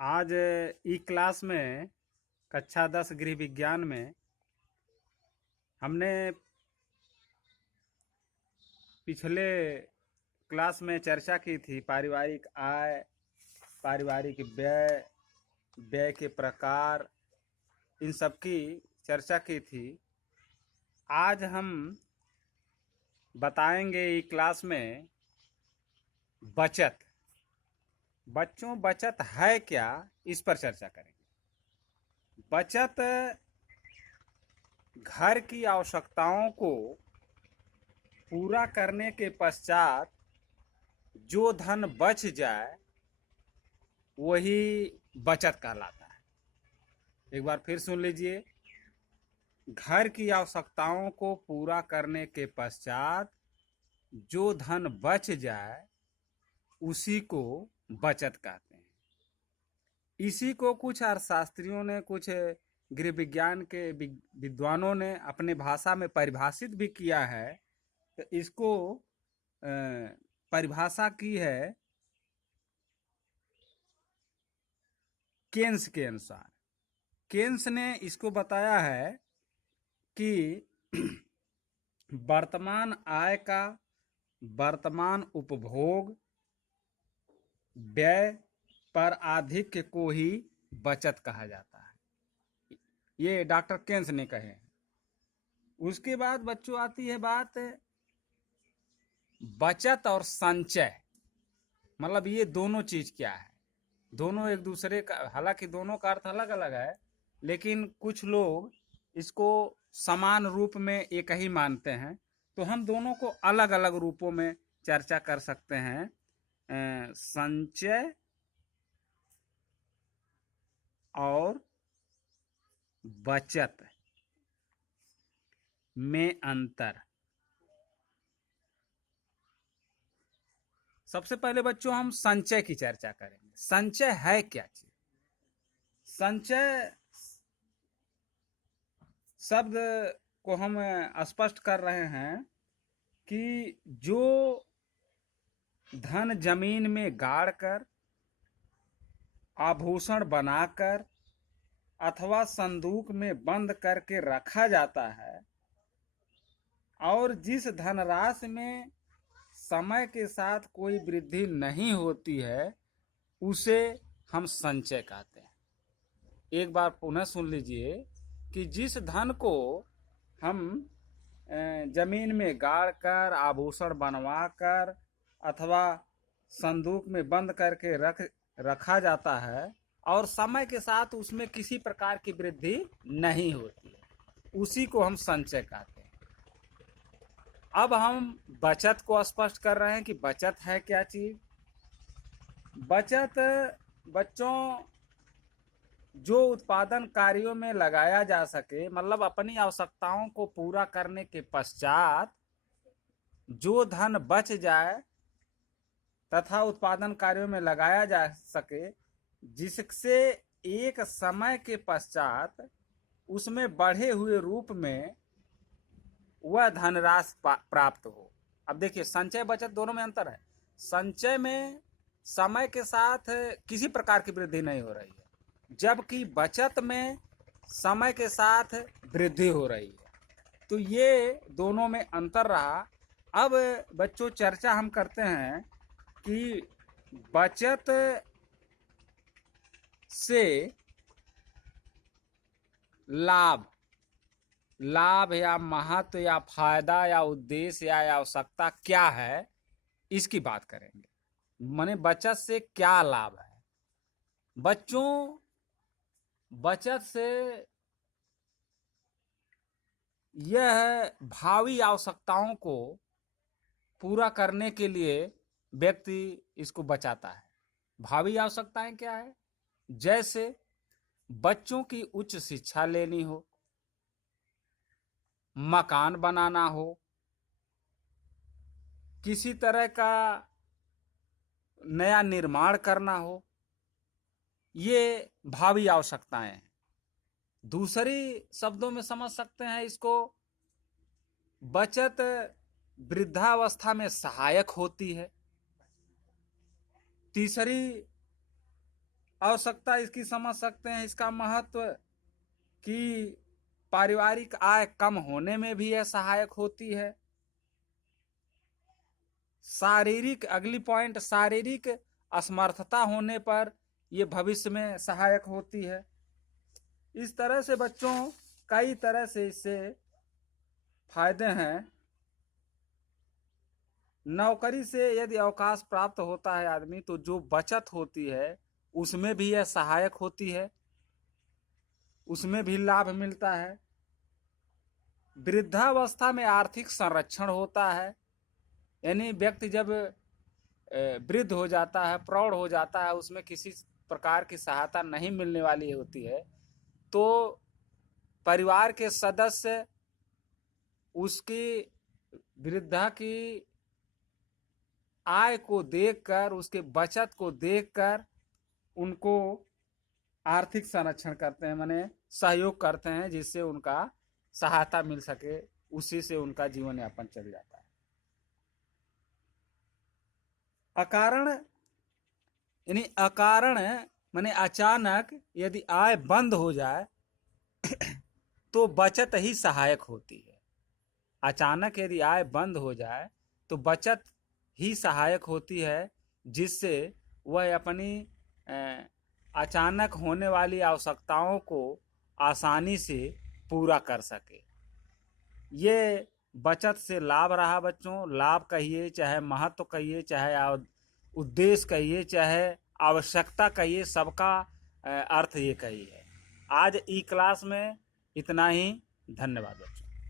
आज ई क्लास में कक्षा 10 गृह विज्ञान में हमने पिछले क्लास में चर्चा की थी पारिवारिक आय, पारिवारिक व्यय, व्यय के प्रकार, इन सब की चर्चा की थी। आज हम बताएंगे ई क्लास में बचत। बच्चों, बचत है क्या, इस पर चर्चा करेंगे। बचत घर की आवश्यकताओं को पूरा करने के पश्चात जो धन बच जाए वही बचत कहलाता है। एक बार फिर सुन लीजिए। घर की आवश्यकताओं को पूरा करने के पश्चात जो धन बच जाए उसी को बचत कहते हैं। इसी को कुछ अर्थशास्त्रियों ने, कुछ गृह विज्ञान के विद्वानों ने अपने भाषा में परिभाषित भी किया है। तो इसको परिभाषा की है केन्स के अनुसार। केन्स ने इसको बताया है कि वर्तमान आय का वर्तमान उपभोग व्यय पर आधिक्य को ही बचत कहा जाता है। ये डॉक्टर केन्स ने कहे हैं। उसके बाद बच्चों आती है बात बचत और संचय। मतलब ये दोनों चीज क्या है। दोनों एक दूसरे का, हालांकि दोनों का अर्थ अलग अलग है, लेकिन कुछ लोग इसको समान रूप में एक ही मानते हैं। तो हम दोनों को अलग अलग रूपों में चर्चा कर सकते हैं। संचय और बचत में अंतर। सबसे पहले बच्चों हम संचय की चर्चा करेंगे। संचय है क्या चीज? संचय शब्द को हम स्पष्ट कर रहे हैं कि जो धन जमीन में गाड़कर, आभूषण बनाकर अथवा संदूक में बंद करके रखा जाता है और जिस धनराशि में समय के साथ कोई वृद्धि नहीं होती है उसे हम संचय कहते हैं। एक बार पुनः सुन लीजिए कि जिस धन को हम जमीन में गाड़कर, आभूषण बनवाकर अथवा संदूक में बंद करके रखा जाता है और समय के साथ उसमें किसी प्रकार की वृद्धि नहीं होती है, उसी को हम संचय कहते हैं। अब हम बचत को स्पष्ट कर रहे हैं कि बचत है क्या चीज। बचत बच्चों जो उत्पादन कार्यों में लगाया जा सके, मतलब अपनी आवश्यकताओं को पूरा करने के पश्चात जो धन बच जाए तथा उत्पादन कार्यों में लगाया जा सके, जिससे एक समय के पश्चात उसमें बढ़े हुए रूप में वह धनराशि प्राप्त हो। अब देखिए, संचय बचत दोनों में अंतर है। संचय में समय के साथ किसी प्रकार की वृद्धि नहीं हो रही है, जबकि बचत में समय के साथ वृद्धि हो रही है। तो ये दोनों में अंतर रहा। अब बच्चों चर्चा हम करते हैं कि बचत से लाभ या महत्व या फायदा या उद्देश्य या आवश्यकता क्या है, इसकी बात करेंगे। माने बचत से क्या लाभ है। बच्चों, बचत से यह भावी आवश्यकताओं को पूरा करने के लिए व्यक्ति इसको बचाता है। भावी आवश्यकताएं क्या है? जैसे बच्चों की उच्च शिक्षा लेनी हो, मकान बनाना हो, किसी तरह का नया निर्माण करना हो, ये भावी आवश्यकताएं हैं। दूसरी शब्दों में समझ सकते हैं इसको, बचत वृद्धावस्था में सहायक होती है। तीसरी आवश्यकता इसकी समझ सकते हैं, इसका महत्व कि पारिवारिक आय कम होने में भी यह सहायक होती है। शारीरिक, अगली पॉइंट, शारीरिक असमर्थता होने पर यह भविष्य में सहायक होती है। इस तरह से बच्चों कई तरह से इससे फायदे हैं। नौकरी से यदि अवकाश प्राप्त होता है आदमी, तो जो बचत होती है उसमें भी यह सहायक होती है, उसमें भी लाभ मिलता है। वृद्धावस्था में आर्थिक संरक्षण होता है, यानी व्यक्ति जब वृद्ध हो जाता है, प्रौढ़ हो जाता है, उसमें किसी प्रकार की सहायता नहीं मिलने वाली होती है, तो परिवार के सदस्य उसकी वृद्धा की आय को देखकर, उसके बचत को देखकर उनको आर्थिक संरक्षण करते हैं, माने सहयोग करते हैं, जिससे उनका सहायता मिल सके, उसी से उनका जीवन यापन चल जाता है। अकारण, यानी अकारण माने अचानक यदि आय बंद हो जाए तो बचत ही सहायक होती है। अचानक यदि आय बंद हो जाए तो बचत ही सहायक होती है, जिससे वह अपनी अचानक होने वाली आवश्यकताओं को आसानी से पूरा कर सके। ये बचत से लाभ रहा बच्चों, लाभ कहिए, चाहे महत्व कहिए, चाहे उद्देश्य कहिए, चाहे आवश्यकता कहिए, सबका अर्थ ये कही है। आज ई क्लास में इतना ही। धन्यवाद बच्चों।